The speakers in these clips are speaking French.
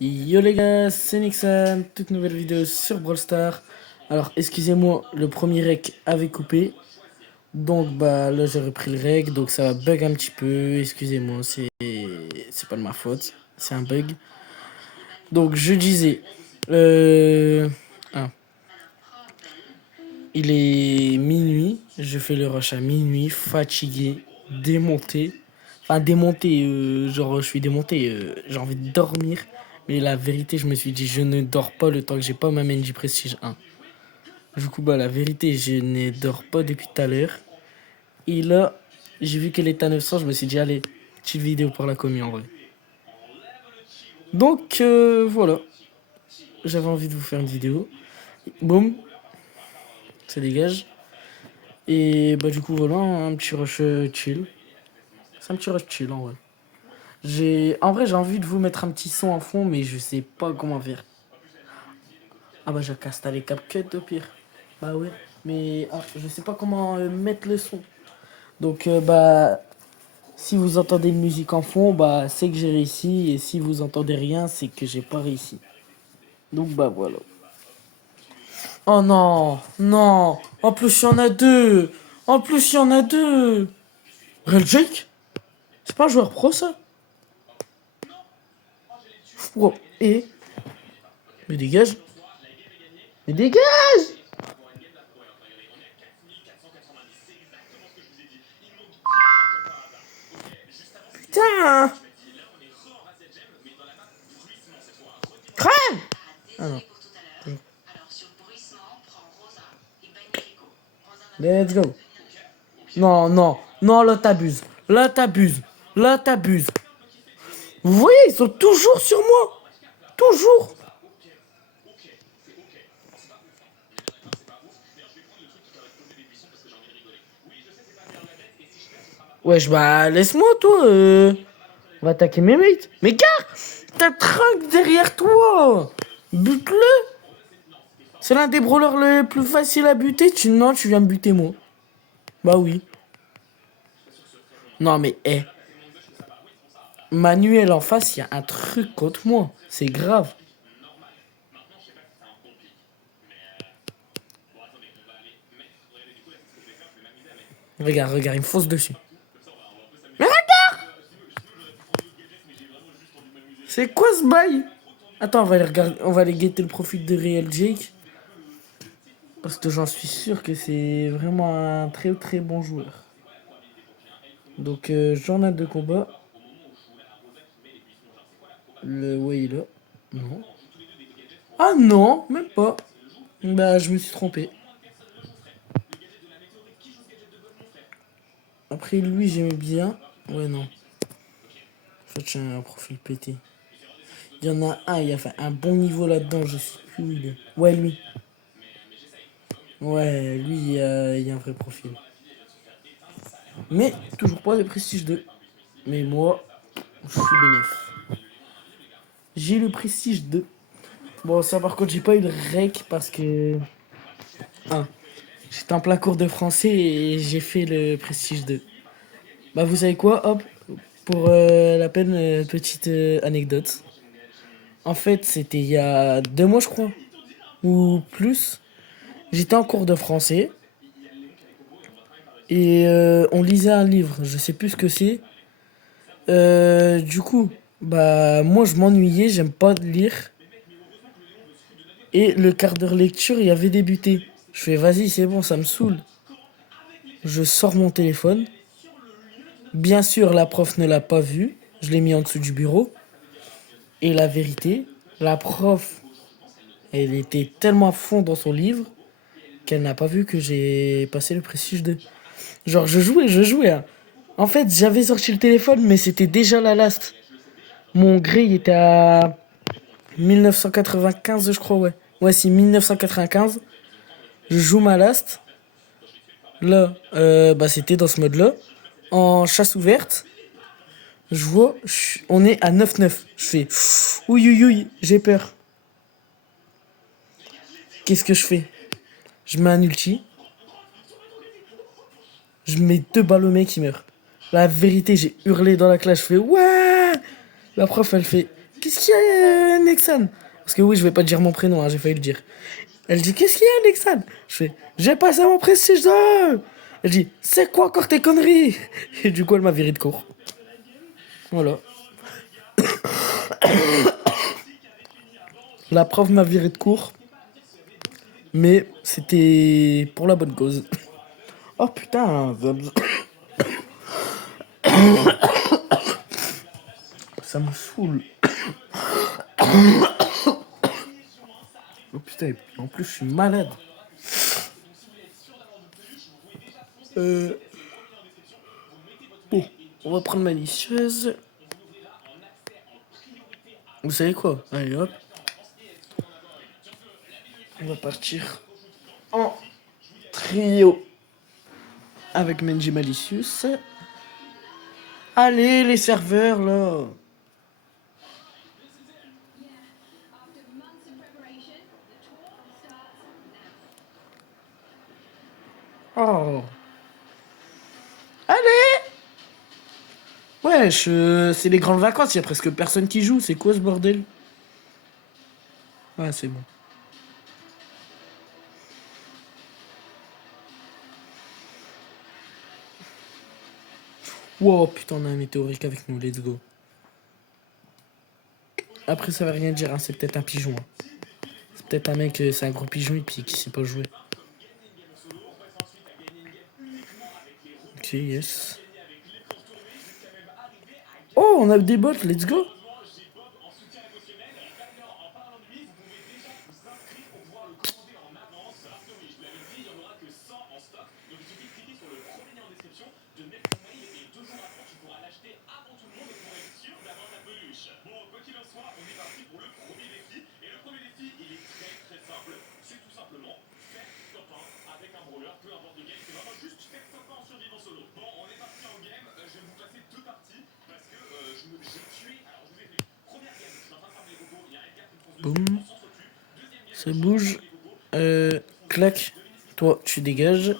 Yo les gars, c'est Nixon, toute nouvelle vidéo sur Brawl Stars. Alors excusez-moi, le premier rec avait coupé. Donc bah là j'ai repris le rec, donc ça bug un petit peu. Excusez-moi, c'est pas de ma faute, c'est un bug. Donc je disais, ah, il est minuit, je fais le rush à minuit, fatigué, démonté. Enfin démonté, genre je suis démonté, j'ai envie de dormir. Mais la vérité, je me suis dit, je ne dors pas le temps que j'ai pas ma main du Prestige 1. Du coup, bah la vérité, je ne dors pas depuis tout à l'heure. Et là, j'ai vu qu'elle était à 900, je me suis dit, allez, petite vidéo pour la commu en vrai. Donc voilà, j'avais envie de vous faire une vidéo. Boum, ça dégage. Et bah du coup voilà, un petit rush chill. C'est un petit rush chill en vrai. En vrai j'ai envie de vous mettre un petit son en fond, mais je sais pas comment faire. Ah bah j'ai qu'à installer CapCut au pire. Bah ouais, mais je sais pas comment mettre le son. Donc bah si vous entendez une musique en fond, bah c'est que j'ai réussi, et si vous entendez rien, c'est que j'ai pas réussi. Donc bah voilà. Oh non, non. En plus il y en a deux. En plus il y en a deux. Real Jake? C'est pas un joueur pro ça? Wow. Et mais dégage. Mais dégage. Putain. Crème. Ah non. Let's go. Non, non, non, là t'abuses. Là t'abuses. Là t'abuses. Vous voyez, ils sont toujours sur moi. Toujours. Wesh, bah laisse-moi toi. On va attaquer mes mates. Mais gars, t'as Trunk derrière toi. Bute-le. C'est l'un des brawlers les plus faciles à buter. Non, tu viens me buter moi. Bah oui. Non mais Manuel en face, il y a un truc contre moi. C'est grave. Regarde, regarde, il me fonce dessus. Mais regarde. C'est quoi ce bail? Attends, on va aller guetter le profil de Real Jake. Parce que j'en suis sûr que c'est vraiment un très très bon joueur. Donc, journal de combat. Ouais, il est là. Non. Ah non, même pas. Bah, je me suis trompé. Après, lui, j'aimais bien. Ouais, non. En fait, j'ai un profil pété. Il y en a un, il a fait un bon niveau là-dedans. Je sais plus où il est. Ouais, lui. Ouais, lui, il y a un vrai profil. Mais, toujours pas de prestige 2. Mais moi, je suis bénéf. J'ai le prestige 2. Bon, ça par contre, j'ai pas eu le rec parce que. Ah, j'étais en plein cours de français et j'ai fait le prestige 2. Bah, vous savez quoi? Hop, pour la peine, petite anecdote. En fait, c'était il y a 2 mois, je crois, ou plus. J'étais en cours de français et on lisait un livre. Je sais plus ce que c'est. Du coup, bah, moi, je m'ennuyais, j'aime pas lire. Et le quart d'heure lecture, il avait débuté. Je fais, vas-y, c'est bon, ça me saoule. Je sors mon téléphone. Bien sûr, la prof ne l'a pas vu. Je l'ai mis en dessous du bureau. Et la vérité, la prof, elle était tellement à fond dans son livre qu'elle n'a pas vu que j'ai passé le prestige 2. Genre, je jouais. Hein. En fait, j'avais sorti le téléphone, mais c'était déjà la last. Mon gré, il était à 1995, je crois, ouais. Ouais, si, 1995. Je joue ma last. Là, bah, c'était dans ce mode-là. En chasse ouverte, je vois, on est à 9-9. Je fais, ouïe, ouïe, ouïe, j'ai peur. Qu'est-ce que je fais? Je mets un ulti. Je mets 2 balles au mec qui meurt. La vérité, j'ai hurlé dans la classe. Je fais, ouais! La prof, elle fait, qu'est-ce qu'il y a, Nexan? Parce que oui, je vais pas dire mon prénom, hein, j'ai failli le dire. Elle dit, qu'est-ce qu'il y a, Nexan? Je fais, j'ai passé mon prestige 2. Elle dit, c'est quoi encore tes conneries? Et du coup, elle m'a viré de cours. Voilà. La prof m'a viré de cours, mais c'était pour la bonne cause. Oh putain, ça me saoule. Oh putain, en plus je suis malade. Euh, bon, on va prendre malicieuse. Vous savez quoi? Allez hop, on va partir en trio avec Menji Malicious. Allez les serveurs là. Oh. Allez. Wesh, c'est les grandes vacances, il y a presque personne qui joue. C'est quoi ce bordel? Ouais, c'est bon. Wow, putain, on a un météorique avec nous, let's go. Après, ça va rien dire, hein, c'est peut-être un pigeon. Hein. C'est peut-être un mec, c'est un gros pigeon et puis qui sait pas jouer. Ok, yes. Oh, on a des bots, let's go. Boum. Ça bouge. Clac. Toi, tu dégages.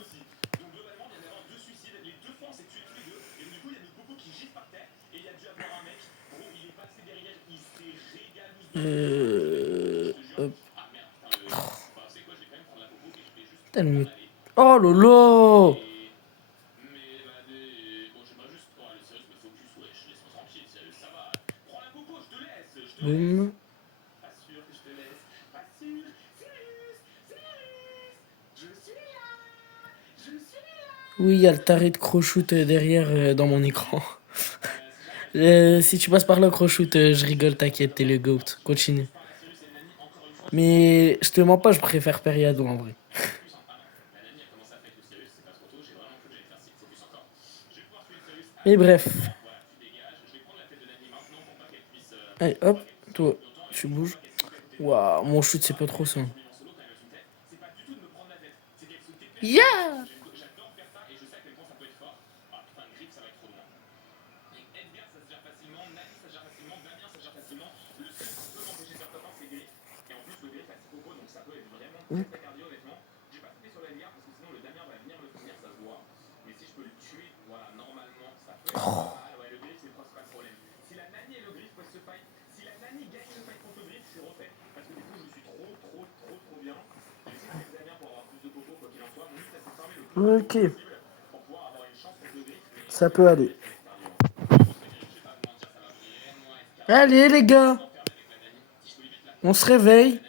Hop. Oh lolo. Boum. Oui, il y a le taré de crochoute derrière dans mon écran. Si tu passes par là, crochoute, je rigole, t'inquiète, t'es le GOAT. Continue. Mais je te mens pas, je préfère Periado en vrai. Mais bref. Allez, hop, toi, tu bouges. Waouh, mon shoot, c'est pas trop ça. Yeah! Ok, ça peut aller. Allez les gars, on se réveille.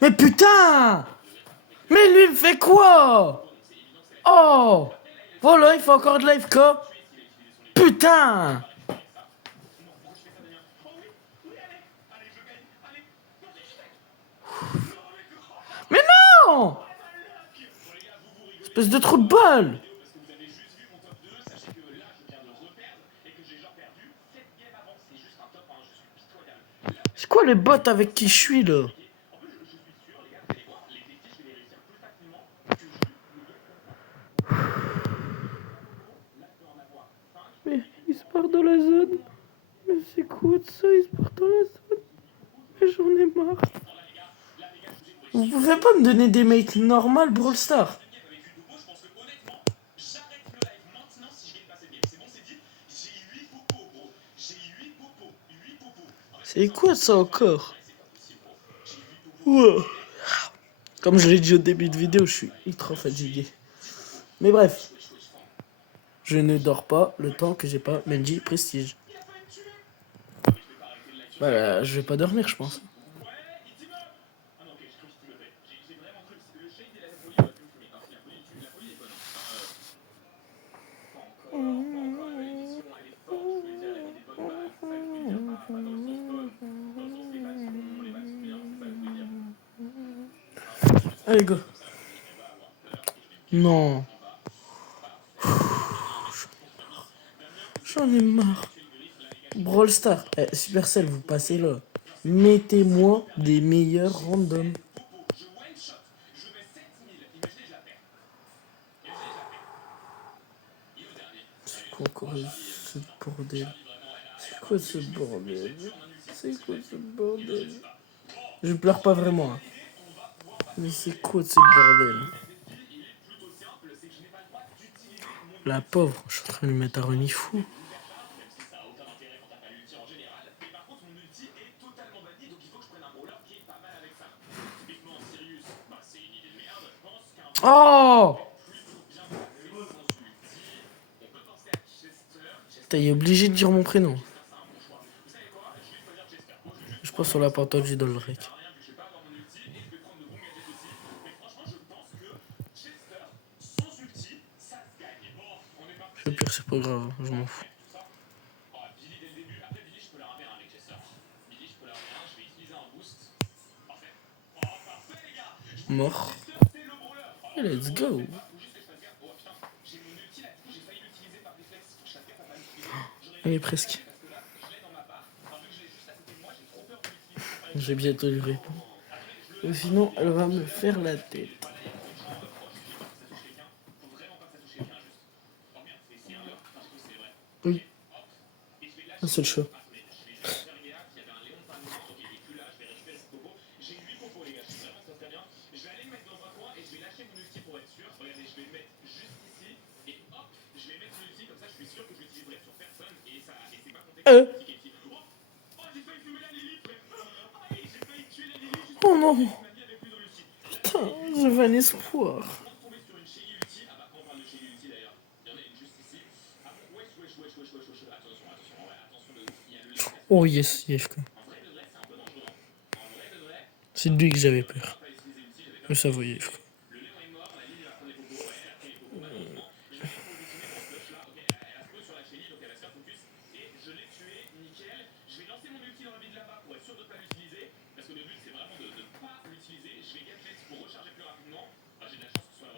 Mais putain! Mais lui il me fait quoi? Oh! Voilà, il fait encore de live cop. Putain! Mais non! Espèce de trou de balle! C'est quoi les bots avec qui je suis là? Mais il se part de la zone. Mais c'est quoi? dans la zone. Et j'en ai marre. Vous pouvez pas me donner des mates normales Brawl Stars? C'est quoi ça encore? Wow. Comme je l'ai dit au début de vidéo, je suis ultra fatigué. Mais bref, je ne dors pas le temps que j'ai pas Mendy Prestige. Bah, je vais pas dormir, je pense. Allez, go. Non. J'en ai marre. Brawl Stars. Supercell, vous passez là. Mettez-moi des meilleurs randoms. C'est quoi encore ce bordel? C'est quoi ce bordel? C'est quoi ce bordel? Je pleure pas vraiment. Hein. Mais c'est quoi ce bordel? La pauvre, je suis en train de lui mettre un reni fou. Oh! T'es obligé de dire mon prénom. Je passe sur la portale du Dolrek. Le pire, c'est pas grave, je m'en fous. Mort. Et let's go. Allez, presque. J'ai bientôt lui répondre. Sinon, elle va me faire la tête. Oui. Un seul choix. Oh non. Putain, j'avais un espoir. Oh yes, IFK. C'est de lui que j'avais peur. Mais ça va, IFK.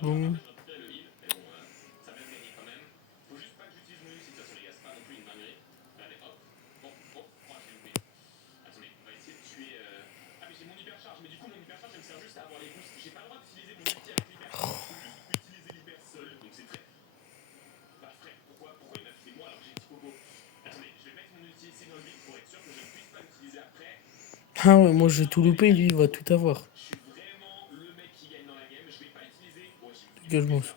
Bon. Ah ouais, moi je vais tout louper, lui il va tout avoir. Dégage-moi ça.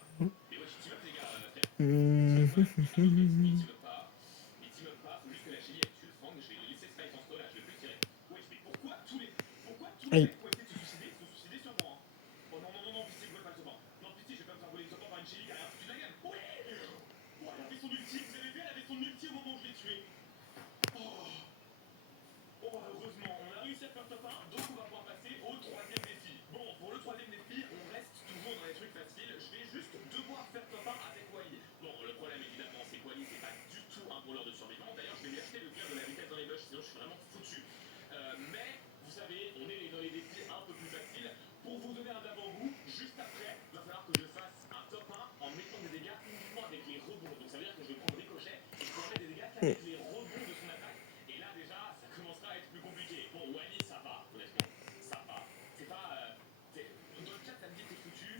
Aïe.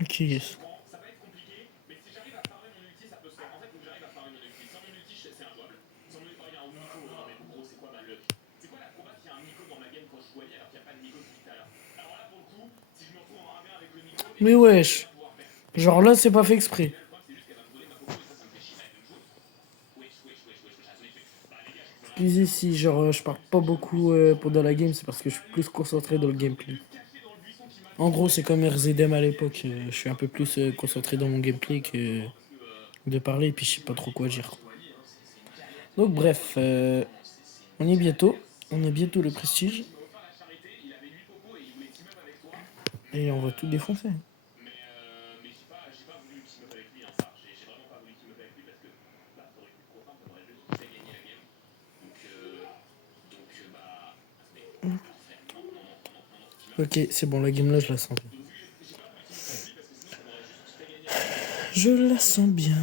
Ok, yes. Mais wesh. Genre là, c'est pas fait exprès. Je disais si genre je parle pas beaucoup pendant la game, c'est parce que je suis plus concentré dans le gameplay. En gros, c'est comme RZM à l'époque. Je suis un peu plus concentré dans mon gameplay que de parler, et puis je sais pas trop quoi dire. Donc bref, on y est bientôt. On a bientôt le prestige. Et on va tout défoncer. Ok, c'est bon, la game là, je la sens bien. Je la sens bien.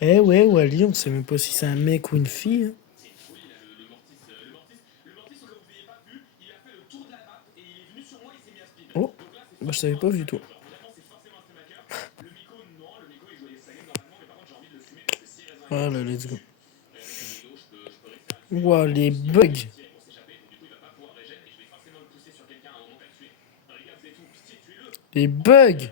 Eh ouais, Wally, on sait même pas si c'est un mec ou une fille. Hein. Oh, bah je savais pas vu toi. Voilà, let's go. Ouah, les bugs. Les bugs.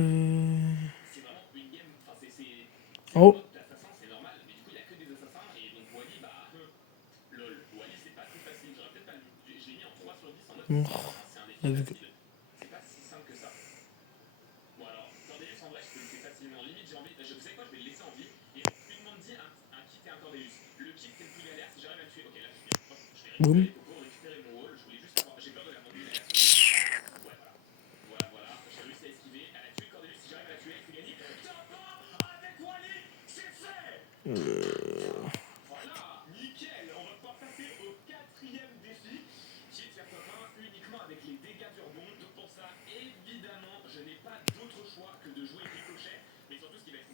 Euh... Oh. Bon, let's go. Boum.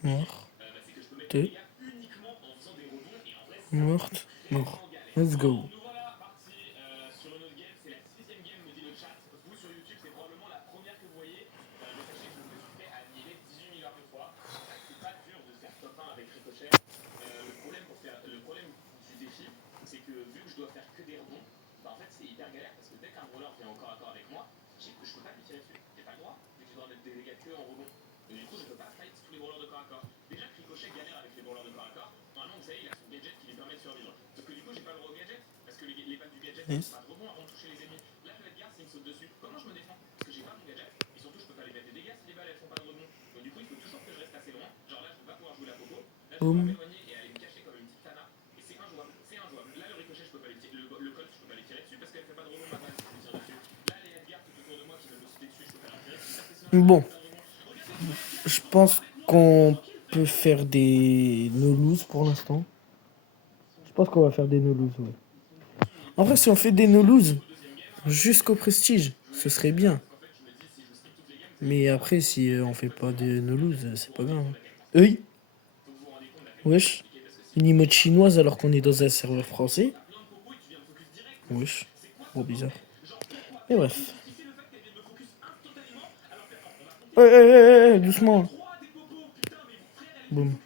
Mort. Deux. Morte. Mort. Let's go. Yes. Boum. Bon, je pense qu'on peut faire des no-lose pour l'instant. Je pense qu'on va faire des no-lose, ouais. En vrai, si on fait des no-lose jusqu'au prestige, ce serait bien. Mais après, si on fait pas de no-lose, c'est pas grave. Hein. Oui. Wesh. Une emote chinoise alors qu'on est dans un serveur français. Wesh. Trop bizarre. Et bref. Doucement. Boum.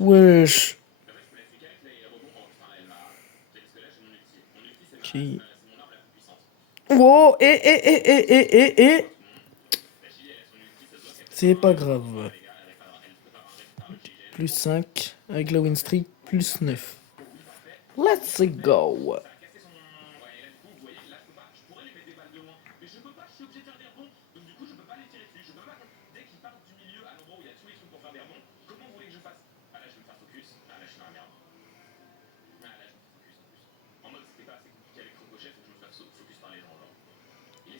Wesh. Ok. Oh, C'est pas grave. Plus 5 avec la win streak, plus 9. Let's go.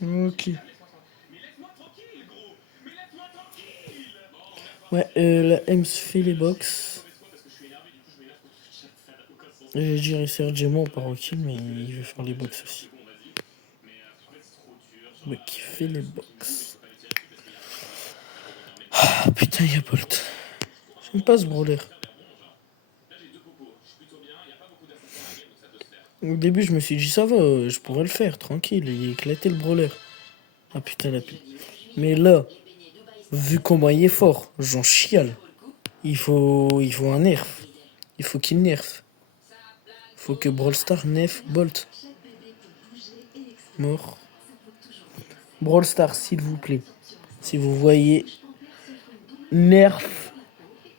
Ok. Ouais, la M se fait les box. Je dirais Sergio par kill, mais il veut faire les box aussi. Ouais, qui fait les box. Ah putain, y'a Bolt. J'aime pas ce brawler. Au début, je me suis dit, ça va, je pourrais le faire, tranquille. Il a éclaté le brawler. Ah putain, la pute. Mais là, vu comment il est fort, j'en chiale. Il faut un nerf. Il faut qu'il nerf. Il faut que Brawl Star nerf Bolt. Mort. Brawl Star, s'il vous plaît. Si vous voyez, nerf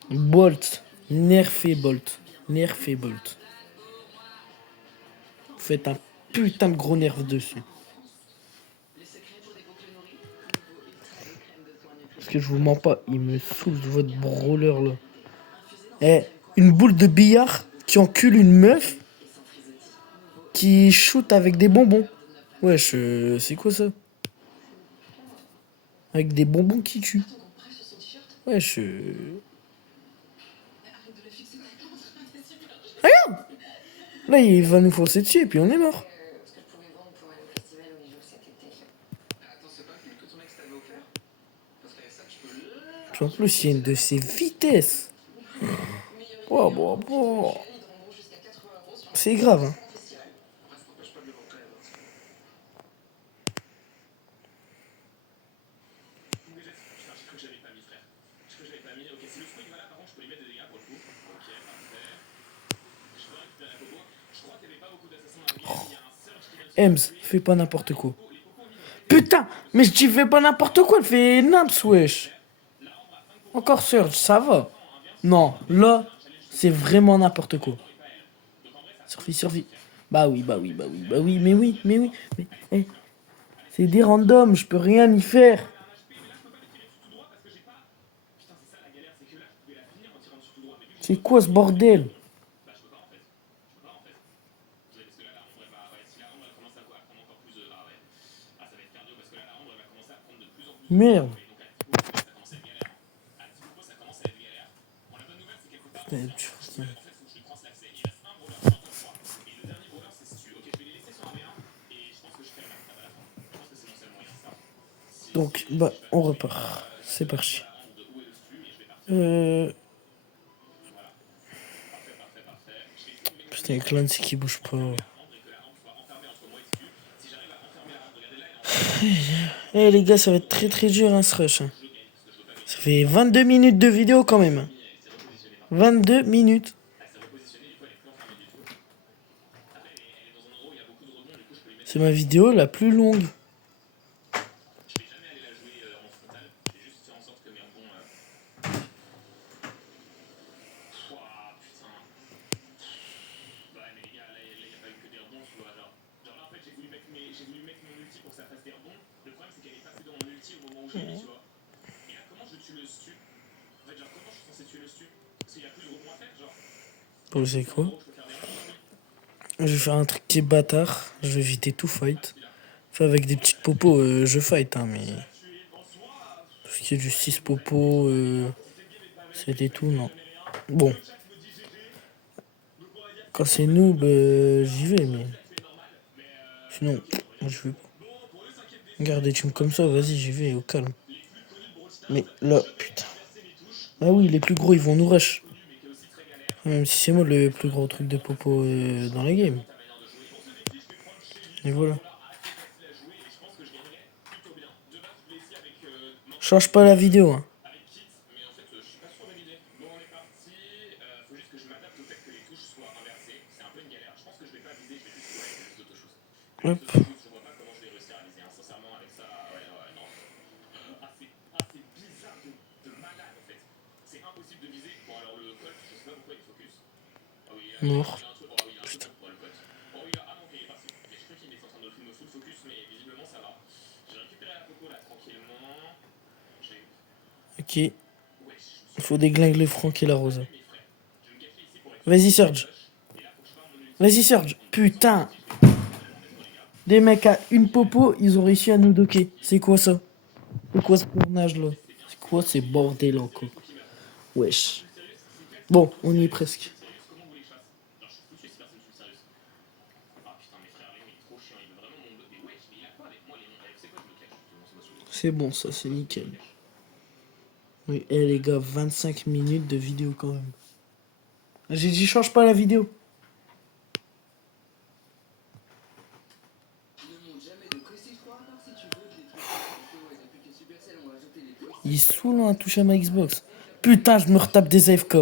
Bolt. Nerfez Bolt. Nerfez Bolt. Faites un putain de gros nerf dessus. Parce que je vous mens pas, il me saoule votre brawler là. Eh, une boule de billard qui encule une meuf qui shoot avec des bonbons. Wesh, c'est quoi ça? Avec des bonbons qui tuent. Wesh. Regarde! Là, il va nous foncer dessus et puis on est mort. Puis en plus, il y a une de ses vitesses. Oh, bon. C'est grave, hein. Ems, fais pas n'importe quoi. Putain, mais je dis fais pas n'importe quoi, elle fait Namps, wesh. Encore Surge, ça va. Non, là, c'est vraiment n'importe quoi. Survie. Bah oui, mais oui. Mais, eh, c'est des randoms, je peux rien y faire. C'est quoi ce bordel? Merde. Putain. Donc, bah, on repart. C'est parti. Putain, Clancy qui bouge pas. Eh les gars, ça va être très très dur hein, ce rush. Hein. Ça fait 22 minutes de vidéo quand même. 22 minutes. C'est ma vidéo la plus longue. Vous savez quoi? Je vais faire un truc qui est bâtard. Je vais éviter tout fight. Enfin, avec des petites popos, je fight, hein, mais. Tout ce qui est du 6 popos, c'était tout, non. Bon. Quand c'est noob, j'y vais, mais. Sinon, je vais pas. Regarde des teams comme ça, vas-y, j'y vais, au calme. Mais là, putain. Ah oui, les plus gros, ils vont nous rush. Même si c'est moi le plus gros truc de popo dans la game. Et voilà. Change pas la vidéo, hein. Hop. Mort. Putain. Ok. Il faut déglinguer Franck et la Rosa. Vas-y, Surge. Vas-y, Surge. Putain. Des mecs à une popo, ils ont réussi à nous docker. C'est quoi ça? C'est quoi ce tournage là? C'est quoi ces bordels encore? Wesh. Bon, on y est presque. C'est bon, ça, c'est nickel. Oui, et les gars, 25 minutes de vidéo quand même. J'ai dit change pas la vidéo. Il est saoulant à toucher à ma Xbox. Putain, je me retape des AFK.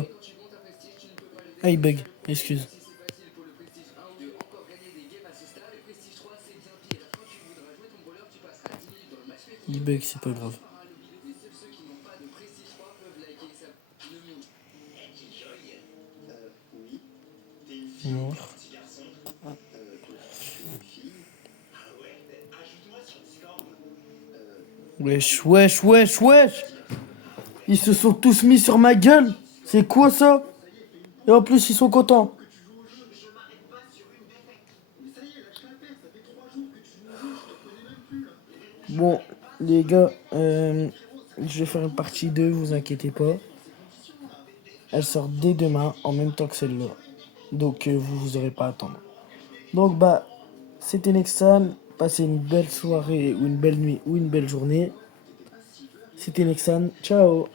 Ah, il bug, excuse. Il bug, c'est pas grave. Non. Wesh, wesh, wesh, wesh. Ils se sont tous mis sur ma gueule. C'est quoi ça? Et en plus, ils sont contents. Bon, les gars, je vais faire une partie 2, vous inquiétez pas. Elle sort dès demain, en même temps que celle-là. Donc, vous aurez pas à attendre. Donc, bah, c'était Nexan. Passez une belle soirée, ou une belle nuit, ou une belle journée. C'était Nexan. Ciao.